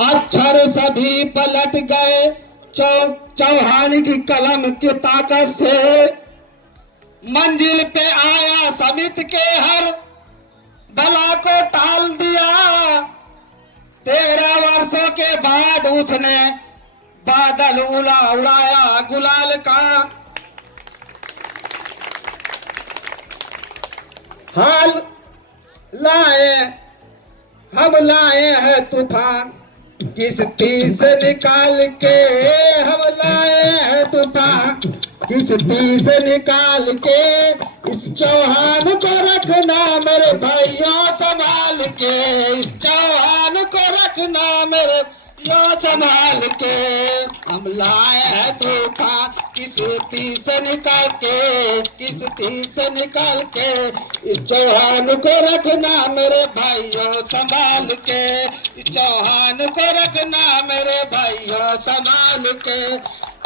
अक्षर सभी पलट गए चौहान की कलम की ताकत से। मंजिल पे आया समित के हर बला को टाल दिया। 13 वर्षों के बाद उसने बादल उड़ाया गुलाल का। हाल लाए हम लाए हैं तूफान किश्ती से निकाल के। हम लाए हैं तूफान किश्ती से निकाल के। इस चौहान को रखना मेरे भाइयों संभाल के। इस चौहान को रखना मेरे भाइयों संभाल के। हम लाए हैं तूफान किश्ती से निकाल के। किश्ती से निकाल के। इस चौहान को रखना मेरे भाइयों संभाल के। इस चौहान को रखना मेरे भाइयों संभाल के।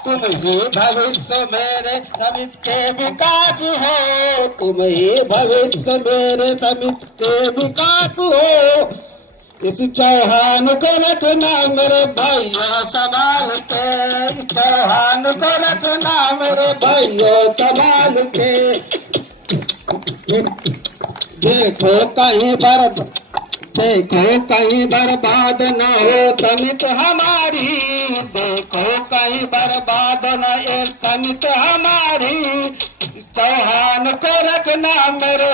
तुम ही भविष्य मेरे समित के विकास हो। तुम ही भविष्य मेरे समित के विकास हो। इस चौहान को रखना मेरे भाइयों संभाल के। इस चौहान को रखना मेरे भाइयों संभाल के। देखो कहीं बर्बाद न हो समित हमारी। देखो कहीं बर्बाद न हो समित हमारी। इस चौहान को रखना मेरे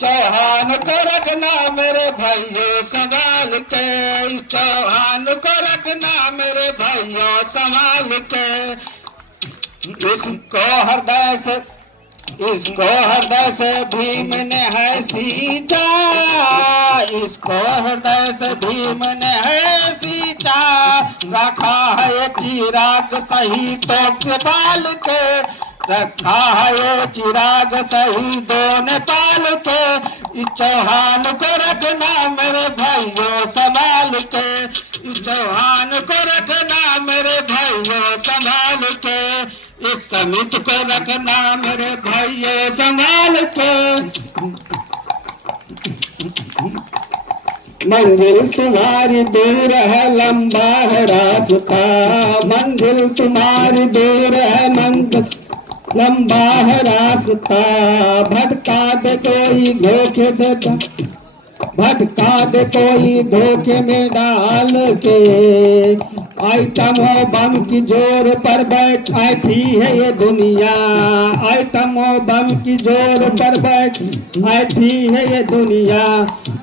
चौहान को रखना मेरे भाइयों संभाल के। इस चौहान को रखना मेरे भाइयों संभाल के। इसको हृदय से भीम ने है सींचा। इसको हृदय से भीम ने है सींचा। रखा है चिराग सही तो पाल के। रखा है ये चिराग शहीदों ने पाल के। इस चौहान को रखना मेरे भाइयों संभाल के। इस चौहान को रखना मेरे भाइयों संभाल के। इस समित को रखना मेरे भाइयों संभाल के। मंजिल तुम्हारी दूर है लंबा है रास्ता। मंजिल तुम्हारी दूर है लंबा है रास्ता। भटका दे कोई धोखे से भटका दे कोई धोखे में डाल के। आइटम बम की जोर पर बैठी है ये दुनिया। आइटम बम की जोर पर बैठी है ये दुनिया।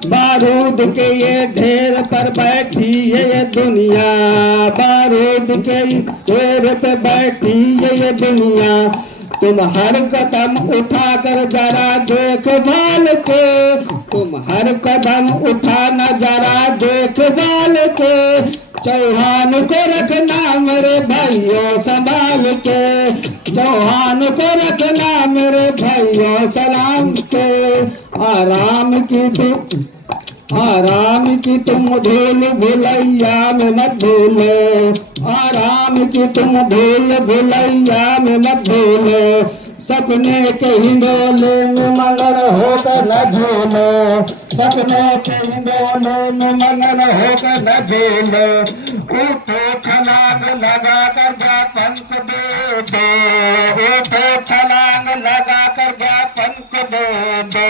बारूद के ये ढेर पर बैठी है ये दुनिया। बारूद के ढेर पे बैठी है ये दुनिया। तुम हर कदम उठाकर जरा देखभाल के। तुम हर कदम उठाना जरा देखभाल के। चौहान को रखना मेरे भाइयों संभाल के। चौहान को रखना मेरे भाइयों सलाम के। आराम की तुम धूल भुलैया में मत भूलो। आराम की तुम धूल भुलैया में मत भूलो। सपने के हिंडोले में मगन होकर न झूलो। सपने के हिंडोले में मगन होकर न झूलो। उठो छलांग लगा कर ज्ञापन को दे दो। उठो छलांग लगा कर ज्ञापन को दे दो।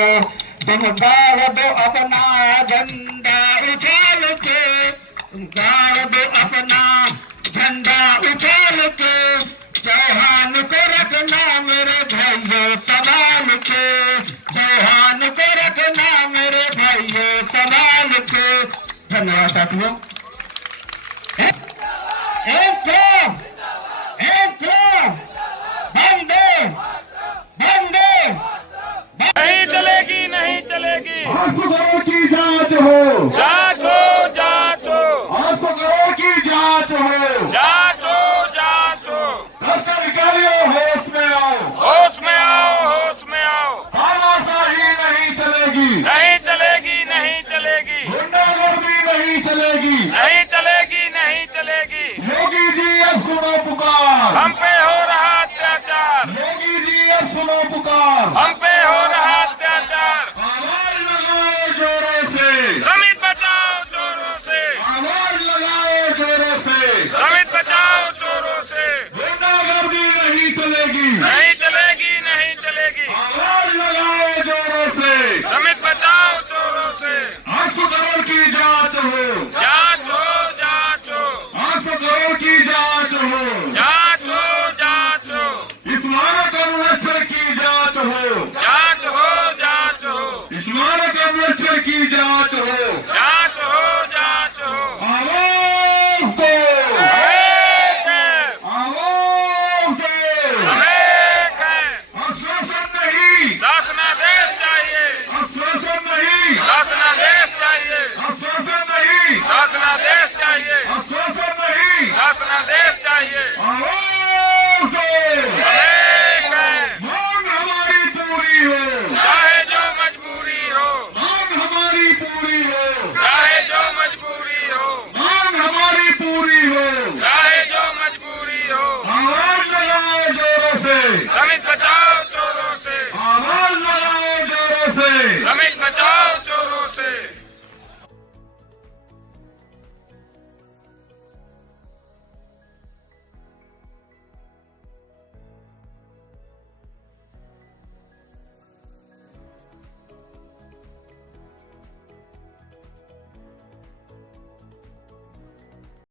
तुम गाड़ दो अपना झंडा उछाल के। तुम गाड़ दो अपना झंडा उछाल के। चौहान को रखना मेरे भाइयों संभाल के। चौहान को रखना मेरे भाइयों संभाल के। धन्यवाद साथियों। नहीं चलेगी नहीं चलेगी। 800 करोड़ की जांच हो। जांच हो जांच हो। 800 करोड़ की जांच हो। जांच हो जांच हो। भ्रष्ट अधिकारियों होश में आओ। होश में आओ होश में आओ। तानाशाही नहीं चलेगी। नहीं चलेगी नहीं चलेगी। गुंडागर्दी नहीं चलेगी। नहीं चलेगी नहीं चलेगी। योगी जी अब सुनो पुकार। हम पे हो रहा अत्याचार। योगी जी अब सुनो पुकार। हम पे हो रहा अत्याचार। आवाज लगाओ जोरों से। समित बचाओ। की जांच हो। जांच हो, जांच हो। आवाज दो, एक है, आवाज दो। हम एक है। आश्वासन नहीं, शासनादेश चाहिए, आश्वासन नहीं, शासनादेश चाहिए, आश्वासन नहीं, शासनादेश चाहिए, आश्वासन नहीं। शासनादेश चाहिए। आवाज दो, हम एक है। मांग हमारी पूरी हो, चाहे जो मजबूरी हो, मांग हमारी पूरी हो, चाहे जो मजबूरी हो, मांग हमारी पूरी हो। चाहे जो मजबूरी हो। आवाज लगाओ जोरों से, श्रमिक बचाओ